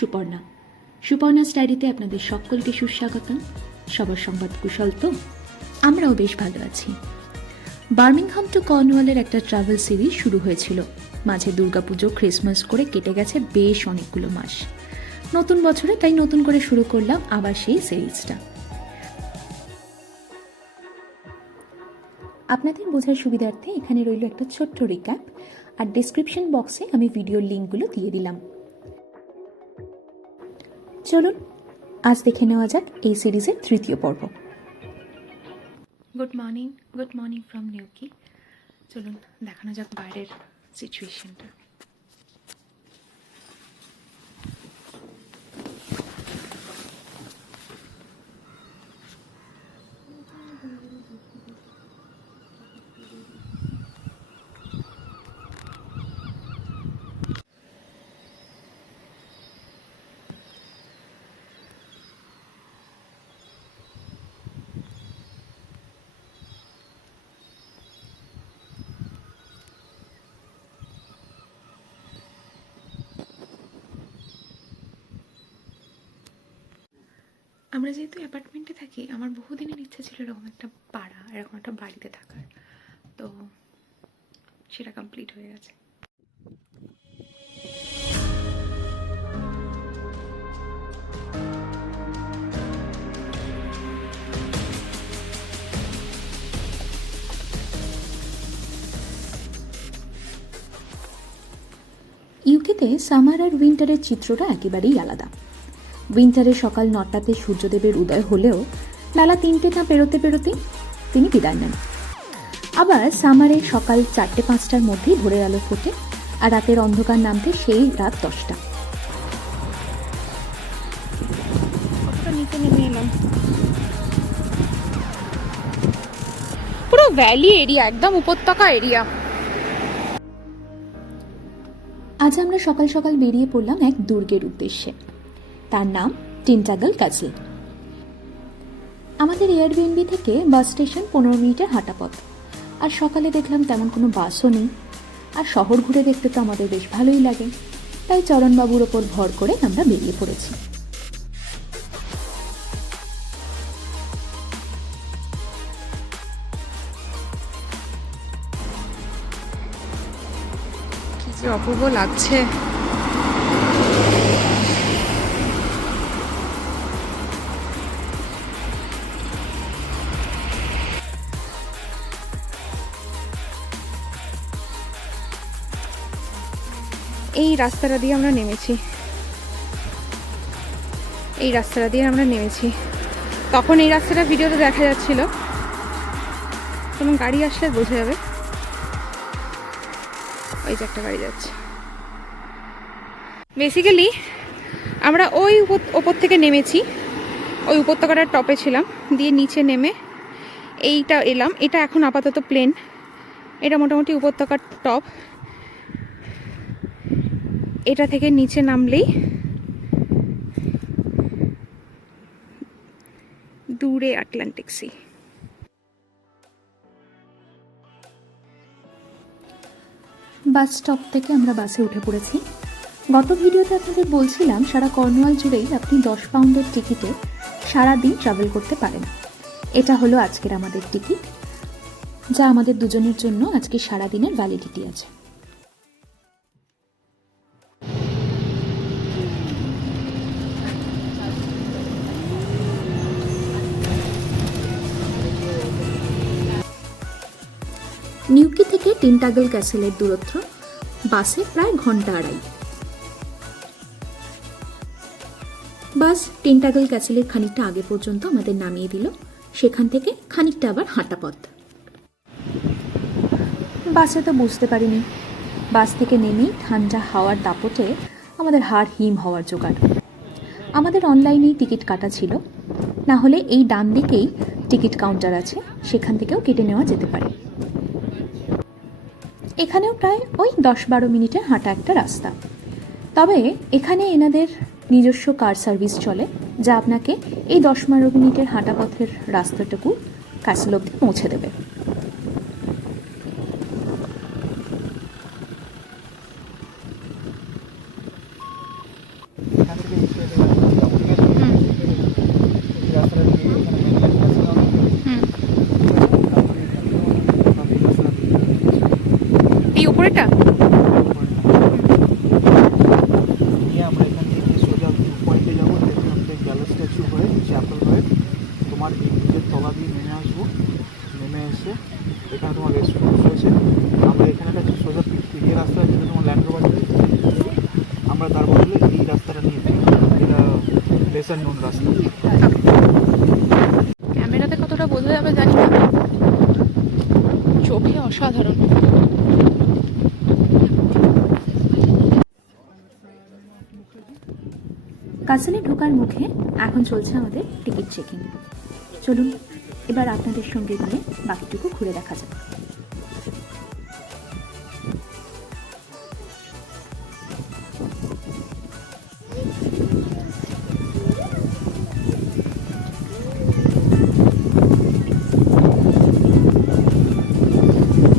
সুপর্ণা। সুপর্ণা স্টাডিতে আপনাদের সকলকে সুস্বাগতম। সবার সংবাদ কুশল তো? আমরাও বেশ ভালো আছি। বার্মিংহাম টু কর্নওয়ালের একটা ট্রাভেল সিরিজ শুরু হয়েছিল। মাঝে দুর্গাপুজো ক্রিসমাস করে কেটে গেছে বেশ অনেকগুলো মাস। নতুন বছরে তাই নতুন করে শুরু করলাম আবার সেই সিরিজটা আপনাদের বোঝার সুবিধার্থে এখানে রইল একটা ছোট্ট রিক্যাপ আর ডিসক্রিপশন বক্সে আমি ভিডিওর লিঙ্কগুলো দিয়ে দিলাম। চলুন, আজ দেখে নেওয়া যাক এই সিরিজের তৃতীয় পর্ব। Good morning good morning from নিউকি চলুন, দেখানো যাক বাইরের সিচুয়েশনটা আমরা যেহেতু অ্যাপার্টমেন্টে থাকি, আমার বহুদিনের ইচ্ছা ছিল এরকম একটা পাড়া, এরকম একটা বাড়িতে থাকার। তো সেটা কমপ্লিট হয়ে গেছে। ইউকেতে সামার আর উইন্টারের চিত্রটা একেবারেই আলাদা। উইন্টারে সকাল নটাতে সূর্যদেবের উদয় হলেও বেলা তিনটে না পেরোতে পেরোতে তিনি বিদায় নেন। আবার সামারে সকাল চারটে পাঁচটার মধ্যেই ভোরের আলো ফোটে আর রাতের অন্ধকার নামতে সেই রাত দশটা। পুরো ভ্যালি এরিয়া একদম উপত্যকা এরিয়া। আজ আমরা সকাল সকাল বেরিয়ে পড়লাম এক দুর্গের উদ্দেশ্যে। তার নাম টিনটাগল ক্যাসেল আমাদের এয়ারবিএনবি থেকে বাস স্টেশন পনেরো মিনিটের হাঁটা পথ। আর সকালে দেখলাম তেমন কোনো বাসও নেই। আর শহর ঘুরে দেখতে তো আমাদের বেশ ভালোই লাগে। তাই চরণবাবুর ওপর ভর করে আমরা বেরিয়ে পড়েছি। অপূর্ব লাগছে। রাস্তাটা দিয়ে আমরা নেমেছি। এই রাস্তাটা দিয়ে আমরা নেমেছি। তখন এই রাস্তাটা ভিডিওতে দেখা যাচ্ছিল। কোনো গাড়ি আসলে বোঝা যাবে। ওই যে একটা গাড়ি যাচ্ছে। বেসিক্যালি আমরা ওই উপর- ওপর থেকে নেমেছি। ওই উপত্যকাটার টপে ছিলাম। দিয়ে নিচে নেমে এইটা এলাম। এটা এখন আপাতত প্লেন এটা মোটামুটি উপত্যকার টপ এটা থেকে নিচে নামলেই দূরে আটলান্টিক সি। বাস স্টপ থেকে আমরা বাসে উঠে পড়েছি। গত ভিডিওতে আপনাদের বলছিলাম, সারা কর্নওয়াল জুড়েই আপনি দশ পাউন্ডের টিকিটে সারা দিন ট্রাভেল করতে পারেন। এটা হলো আজকের আমাদের টিকিট, যা আমাদের দুজনের জন্য আজকে সারা দিনের ভ্যালিডিটি আছে। নিউকি থেকে টিনটাগল ক্যাসেলের দূরত্ব বাসে প্রায় ঘণ্টা আড়াই। বাস টিনটাগল ক্যাসেলের খানিকটা আগে পর্যন্ত আমাদের নামিয়ে দিল, সেখান থেকে খানিকটা আবার হাঁটা পথ। বাসে তো বুঝতে পারিনি। বাস থেকে নেমেই ঠান্ডা হাওয়ার দাপটে আমাদের হাড় হিম হওয়ার জোগাড়। আমাদের অনলাইনেই টিকিট কাটা ছিল। না হলে এই ডান দিকেই টিকিট কাউন্টার আছে, সেখান থেকেও কেটে নেওয়া যেতে পারে। এখানেও প্রায় ওই দশ বারো মিনিটের হাঁটা একটা রাস্তা। তবে এখানে এনাদের নিজস্ব কার সার্ভিস চলে, যা আপনাকে এই দশ বারো মিনিটের হাঁটা পথের রাস্তাটুকু কাছে অব্দি পৌঁছে দেবে চ্যাপেল হয়ে তোমার এই ব্রিজের তলা দিয়ে নেমে আসব নেমে এসে এখানে তোমার রেস্টুরেন্ট রয়েছে। আমরা এখানে একটা সোজা পিছিয়ে রাস্তা আছে তোমার ল্যান্ড রোভার আমরা তার বদলে এই রাস্তাটা নিয়েছি এটা লেসার নোন রাস্তা। ক্যামেরাতে কতটা বোঝা যাবে জানি না। চোখে অসাধারণ। কাসেলে ঢোকার মুখে এখন চলছে আমাদের টিকিট চেকিং চলুন। এবার আপনাদের সঙ্গে গিয়ে বাকিটুকু ঘুরে দেখা যাক।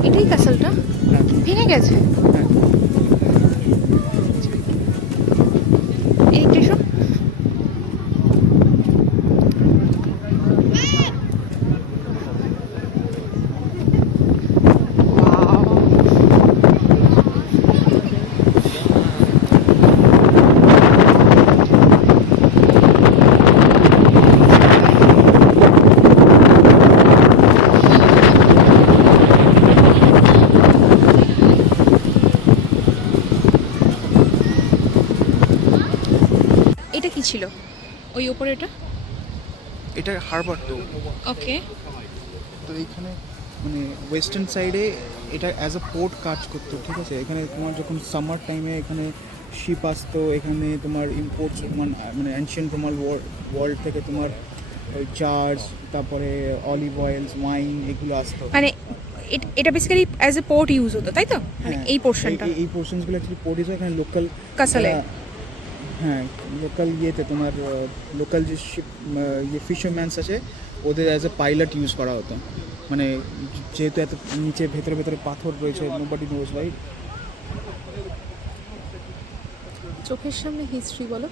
এটাই ক্যাসেলটা হ্যাঁ। ভেঙে গেছে হ্যাঁ এইদিকটা এসো Wow. এটা কি ছিল। ওই উপরে এটা? এটা হারবার তো। ওকে। তো এইখানে মানে ওয়েস্টার্ন সাইডে এটা অ্যাজ আ পোর্ট কাজ করতো ঠিক আছে? এখানে তোমার যখন সামার টাইমে এখানে শিপ আসতো এখানে তোমার ইম্পোর্টস মানে অ্যানশিয়েন্ট রোমাল ওয়ার্ল্ড থেকে তোমার চার্জ তারপরে অলিভ অয়েলস ওয়াইন এগুলো আসতো। মানে এট- এটা basically as a port use হতো তাই তো? মানে হ্যাঁ, এই পোর্শনটা এই- পোর্শনসগুলো অ্যাকচুয়ালি পোর্ট হিসেবে এখানে লোকাল কাসালে হ্যাঁ লোকাল ইয়েতে তোমার লোকাল যে শিপ ইয়ে ফিশারম্যানস আছে, ওদের অ্যাজ এ পাইলট ইউজ করা হতো। মানে যেহেতু এত নিচে ভেতরে ভেতরে পাথর রয়েছে নোবাডি নোজ রাইট চোখের সামনে হিস্ট্রি বলো।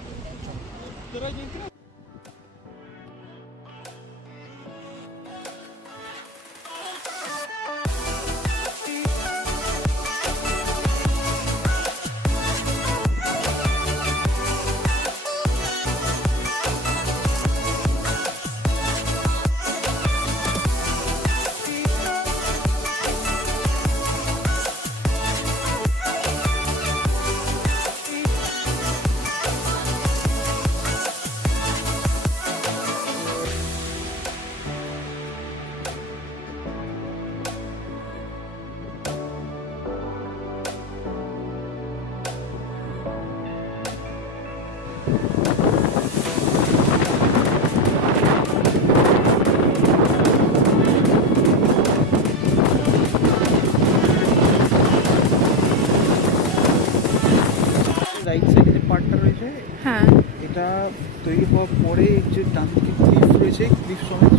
তৈরি হওয়ার পরে যে ডান দিকে ক্লিফ রয়েছে ক্লিফ সমেত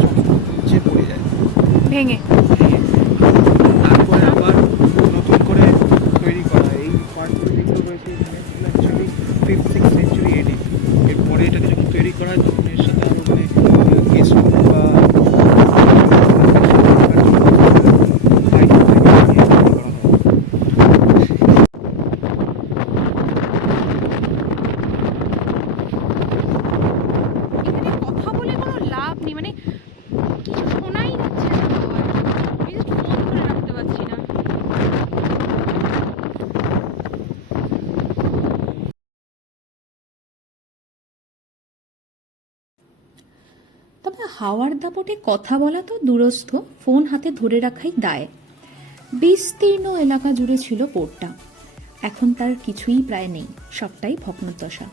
নিচে পড়ে যায়। ভেঙে। হাওয়ার দাপটে কথা বলা তো দূরস্থ, ফোন হাতে ধরে রাখাই দায়। বিস্তীর্ণ এলাকা জুড়ে ছিল পোর্টটা এখন তার কিছুই প্রায় নেই, সবটাই ভগ্নদশা।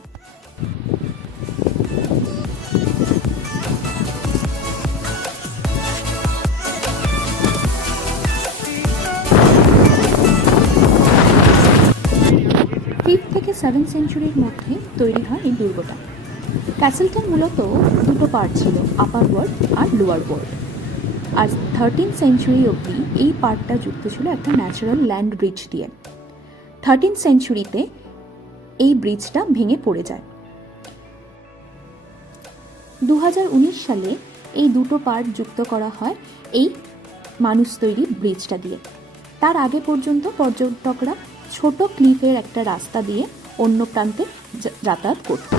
ফিফথ থেকে সেভেন সেঞ্চুরির মধ্যে তৈরি হয় এই দুর্গটা। ক্যাসেলটার মূলত দুটো পার্ট ছিল আপার ওয়ার্ল্ড আর লোয়ার ওয়ার্ল্ড আর থার্টিন সেঞ্চুরি অবধি এই পার্টটা যুক্ত ছিল একটা ন্যাচারাল ল্যান্ড ব্রিজ দিয়ে। থার্টিন সেঞ্চুরিতে এই ব্রিজটা ভেঙে পড়ে যায়। দু হাজার উনিশ সালে এই দুটো পার্ট যুক্ত করা হয় এই মানুষ তৈরি ব্রিজটা দিয়ে। তার আগে পর্যন্ত পর্যটকরা ছোট ক্লিফের একটা রাস্তা দিয়ে অন্য প্রান্তে যাতায়াত করত।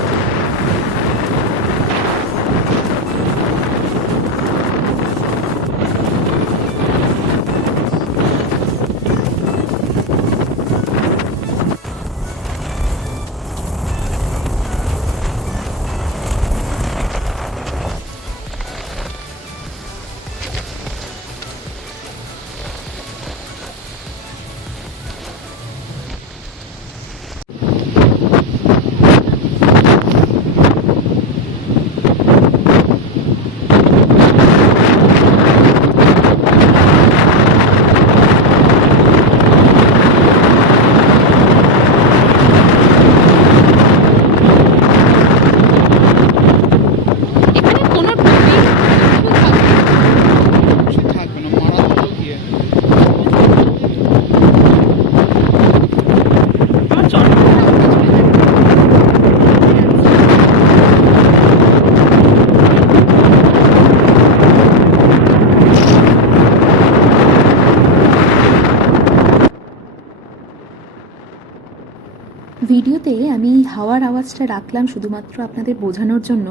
ভিডিওতে আমি হাওয়ার আওয়াজটা রাখলাম শুধুমাত্র আপনাদের বোঝানোর জন্য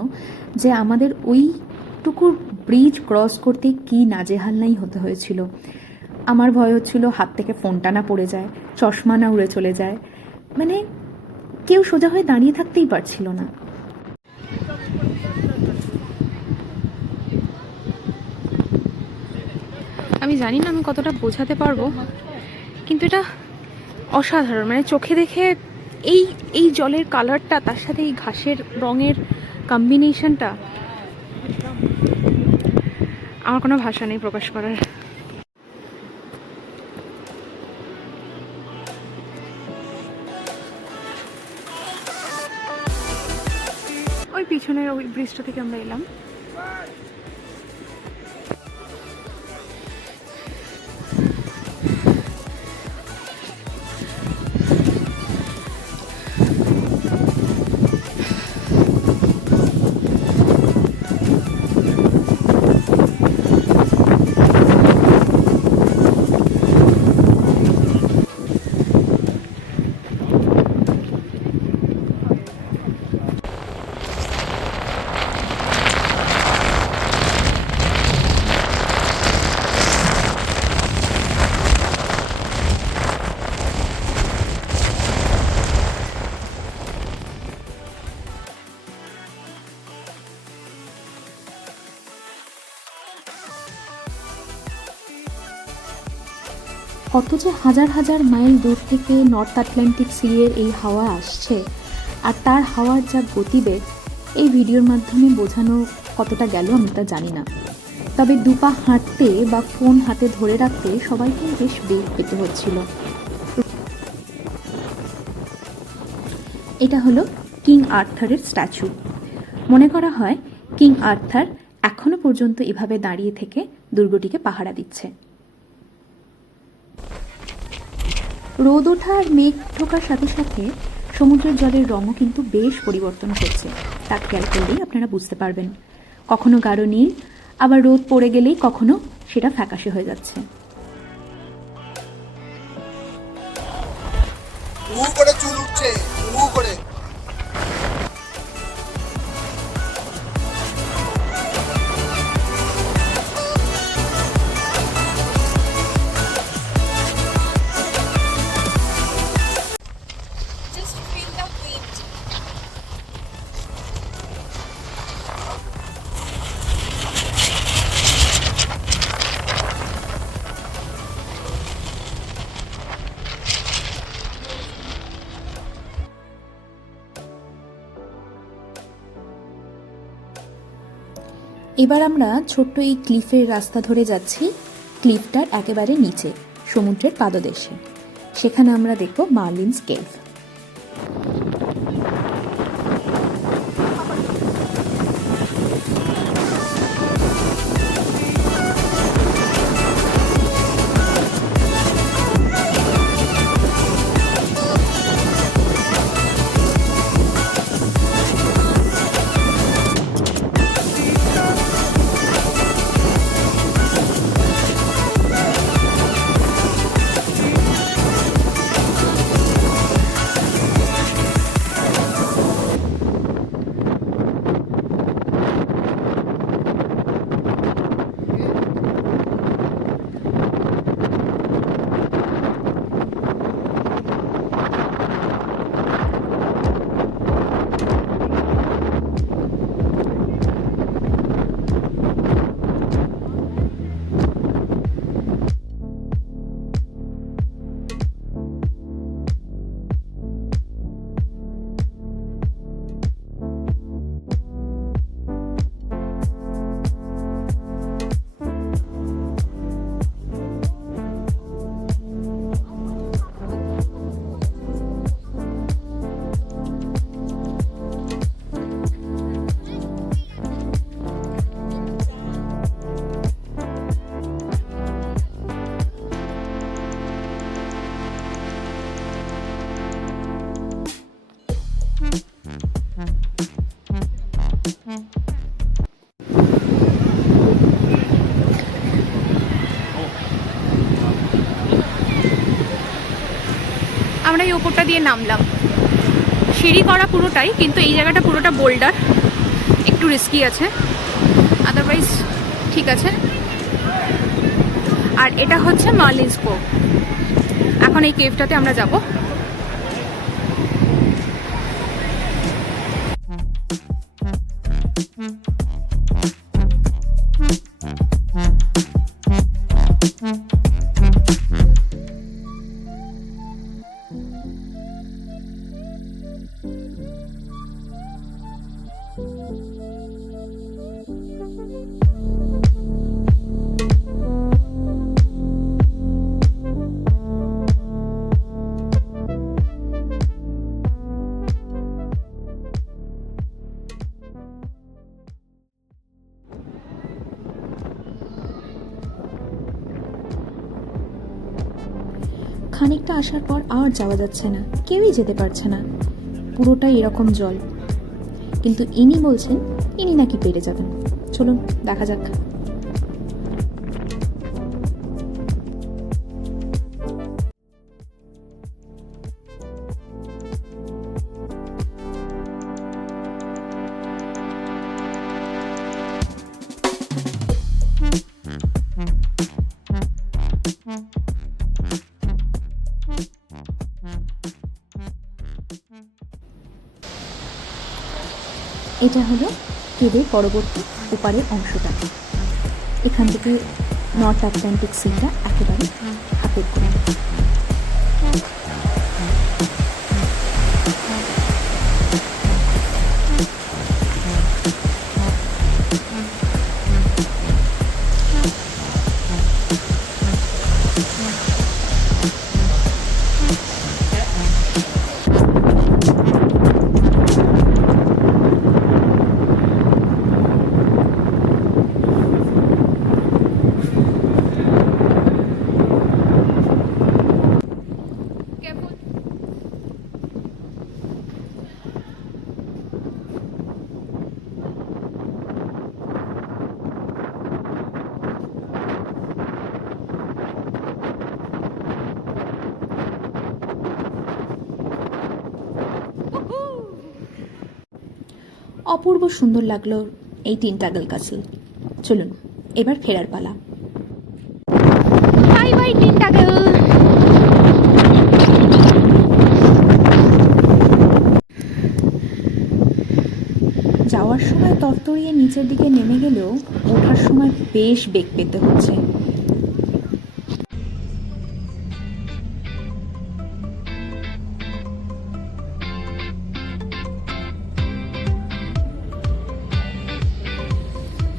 যে আমাদের ওইটুকু ব্রিজ ক্রস করতে কি নাজেহাল নাই হতে হয়েছিল। আমার ভয় হচ্ছিল হাত থেকে ফোনটা না পড়ে যায়, চশমা না উড়ে চলে যায়। মানে কেউ সোজা হয়ে দাঁড়িয়ে থাকতেই পারছিল না। আমি জানি না আমি কতটা বোঝাতে পারব, কিন্তু এটা অসাধারণ। মানে চোখে দেখে এই এই জলের কালারটা, তার সাথে এই ঘাসের রঙের কম্বিনেশনটা আমার কোনো ভাষা নেই প্রকাশ করার। ওই পিছনের ওই ব্রিজটা থেকে আমরা এলাম। যে হাজার হাজার মাইল দূর থেকে নর্থ আটলান্টিক সি এই হাওয়া আসছে। আর তার হাওয়ার যা গতিবেগ, এই ভিডিওর মাধ্যমে বোঝানো কতটা গেল আমি তা জানি না। তবে দুপা হাঁটতে বা ফোন হাতে ধরে রাখতে সবাইকে বেশ বেগ পেতে হচ্ছিল। এটা হলো কিং আর্থারের স্ট্যাচু। মনে করা হয়, কিং আর্থার এখনও পর্যন্ত এভাবে দাঁড়িয়ে থেকে দুর্গটিকে পাহারা দিচ্ছে। রোদ ওঠার মেঘ ঢোকার সাথে সাথে সমুদ্রের জলের রঙও কিন্তু বেশ পরিবর্তন হচ্ছে। তা খেয়াল করলেই আপনারা বুঝতে পারবেন। কখনো গাঢ় নীল, আবার রোদ পড়ে গেলেই কখনো সেটা ফ্যাকাশে হয়ে যাচ্ছে। এবার আমরা ছোট্ট এই ক্লিফের রাস্তা ধরে যাচ্ছি, ক্লিফটার একেবারে নিচে, সমুদ্রের পাদদেশে। সেখানে আমরা দেখব মার্লিন কেভ। আমরা এই ওপরটা দিয়ে নামলাম। সিঁড়ি করা পুরোটাই, কিন্তু এই জায়গাটা পুরোটা বোল্ডার। একটু রিস্কি আছে। আদারওয়াইজ ঠিক আছে। আর এটা হচ্ছে মার্লিন স্কোপ এখন এই কেভটাতে আমরা যাব। আসার পর আর যাওয়া যাচ্ছে না। কেউই যেতে পারছে না। পুরোটাই এরকম জল। কিন্তু ইনি বলছেন, ইনি নাকি পেরে যাবেন। চলুন, দেখা যাক। এটা হলো কেদের পরবর্তী ওপারের অংশটা। এখান থেকে নর্থ আটলান্টিক সিটা একেবারে হাতের করে অপূর্ব সুন্দর লাগল এই তিন টাগল কাসল চলুন, এবার ফেরার পালা। বাই বাই তিন টাগল যাওয়ার সময় তরতরিয়ে নিচের দিকে নেমে গেলেও ওঠার সময় বেশ বেগ পেতে হচ্ছে।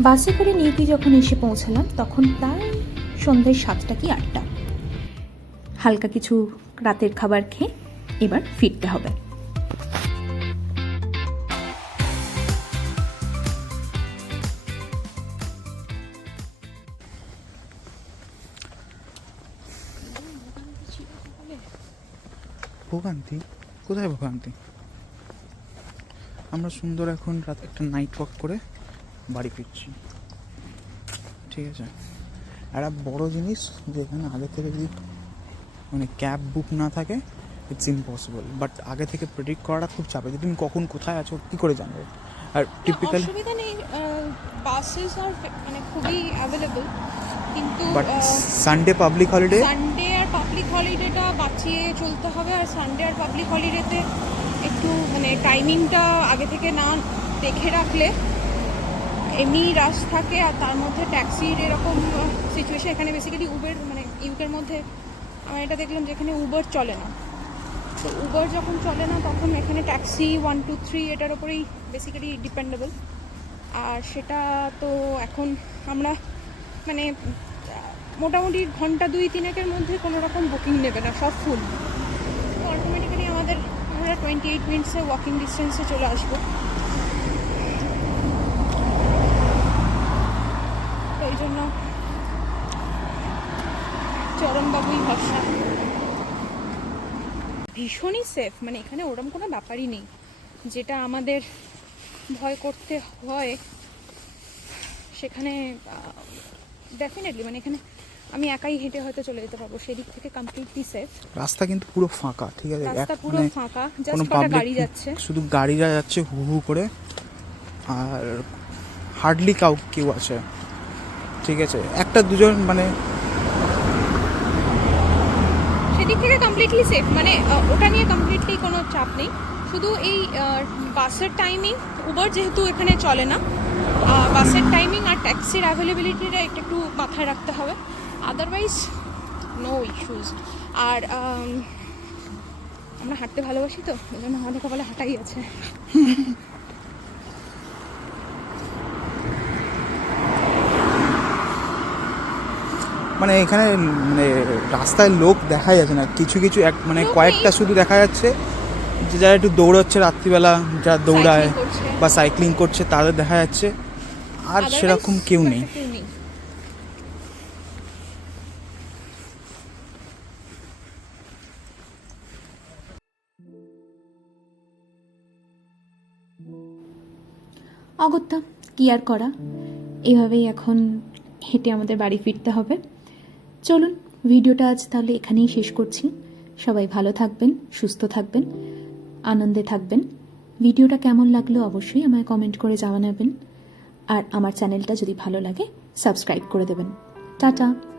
বাসে করে নিউকি যখন এসে পৌঁছালাম, তখন প্রায় সন্ধ্যে সাতটা কি আটটা। হালকা কিছু রাতের খাবার খেয়ে এবার ফিরতে হবে। ভোগান্তি? কোথায় ভোগান্তি? আমরা সুন্দর এখন রাত একটা নাইট ওয়াক করে বাড়ি ফিরছি। ঠিক আছে? আর একটা বড় জিনিস যে এখানে আগে থেকে যদি মানে ক্যাব বুক না থাকে ইটস ইম্পসিবল বাট আগে থেকে প্রেডিক্ট করাটা খুব চাপে যে তুমি কখন কোথায় আছো কী করে জানবে? আর টিপিক্যাল অসুবিধা নেই বাসেস আর মানে খুবই অ্যাভেলেবল কিন্তু but Sunday public holiday Sunday R public হলিডেটা বাঁচিয়ে চলতে হবে। আর সানডে আর পাবলিক হলিডেতে একটু মানে টাইমিংটা আগে থেকে না দেখে রাখলে এমনি রাশ থাকে আর তার মধ্যে ট্যাক্সির এরকম সিচুয়েশন এখানে বেসিক্যালি উবের মানে ইউকের মধ্যে আমি এটা দেখলাম যে এখানে উবার চলে না। তো উবার যখন চলে না, তখন এখানে ট্যাক্সি ওয়ান টু থ্রি এটার ওপরেই বেসিক্যালি ডিপেন্ডেবল আর সেটা তো এখন আমরা মানে মোটামুটি ঘণ্টা দুই, তিনেকের মধ্যে কোনো রকম বুকিং নেবে না, সব ফুল তো অটোমেটিক্যালি আমাদের, আমরা টোয়েন্টি এইট মিনিটসে ওয়াকিং ডিস্টেন্সে চলে আসব তো এই জন্য চরমবাবুই ভরসা ভীষণই সেফ মানে এখানে ওরম কোনো ব্যাপারই নেই। যেটা আমাদের ভয় করতে হয় সেখানে ডেফিনেটলি মানে এখানে আমি একাই হেঁটে হয়তো চলে যেতে পারব সেদিক থেকে কমপ্লিটলি সেফ রাস্তা কিন্তু পুরো ফাঁকা ঠিক আছে? রাস্তা পুরো মানে ফাঁকা কোনো জাস্ট কটা গাড়ি যাচ্ছে। শুধু গাড়িরা যাচ্ছে হু হু করে আর হার্ডলি কাউ কেউ আছে ঠিক আছে? একটা দুজন মানে সেদিক থেকে কমপ্লিটলি সেফ মানে ওটা নিয়ে কমপ্লিটলি কোনো চাপ নেই। শুধু এই বাসের টাইমিং উবার যেহেতু এখানে চলে না বাসের টাইমিং আর ট্যাক্সির অ্যাভেলেবিলিটিটা একটু একটু মাথায় রাখতে হবে। আদারওয়াইজ নো ইস্যুজ আর আমরা হাঁটতে ভালোবাসি তো ওই জন্য আমাদের কপালে হাঁটাই আছে। মানে এখানে মানে রাস্তায় লোক দেখা যাচ্ছে না। কিছু কিছু এক মানে কয়েকটা শুধু দেখা যাচ্ছে। যে যারা একটু দৌড়াচ্ছে রাত্রিবেলা যারা দৌড়ায় বা সাইক্লিং করছে তাদের দেখা যাচ্ছে। আর সেরকম কেউ নেই। কেউ নেই। অগত্যা কি আর করা? এভাবেই এখন হেঁটে আমাদের বাড়ি ফিরতে হবে। চলুন, ভিডিওটা আজ তাহলে এখানেই শেষ করছি। সবাই ভালো থাকবেন, সুস্থ থাকবেন, আনন্দে থাকবেন। ভিডিওটা কেমন লাগল অবশ্যই আমায় কমেন্ট করে জানাবেন। আর আমার চ্যানেলটা যদি ভালো লাগে, সাবস্ক্রাইব করে দেবেন। টাটা!